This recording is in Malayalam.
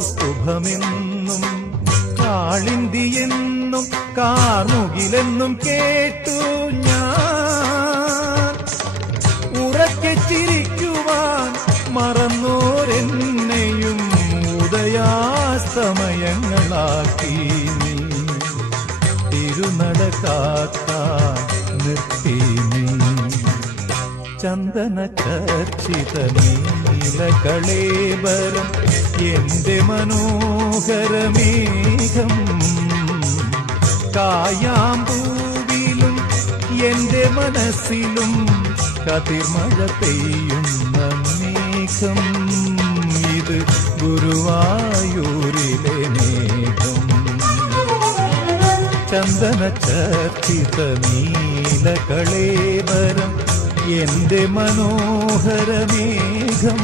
കൗസ്തുഭമെന്നും കാളിന്തിയെന്നും കാർമുകിലെന്നും കേട്ടു ഞാൻ. ഉറക്കെ ചിരിക്കുവാൻ മറന്നോരെന്നെയും ഉദയാസ്തമയങ്ങളാക്കി നീ. തിരുനട കാക്കാൻ നിർത്തി നീ. ചന്ദന ചർച്ചിത നീലകളേബരം എന്റെ മനോഹരമേഘം. കായാമ്പൂവിലും എന്റെ മനസ്സിലും കതിർമഴ പെയ്യുന്ന മേഘം. ഇത് ഗുരുവായൂരിലെ മേഘം. ചന്ദന ചർച്ചിത നീലകളേബരം എന്റെ മനോഹരമേഘം.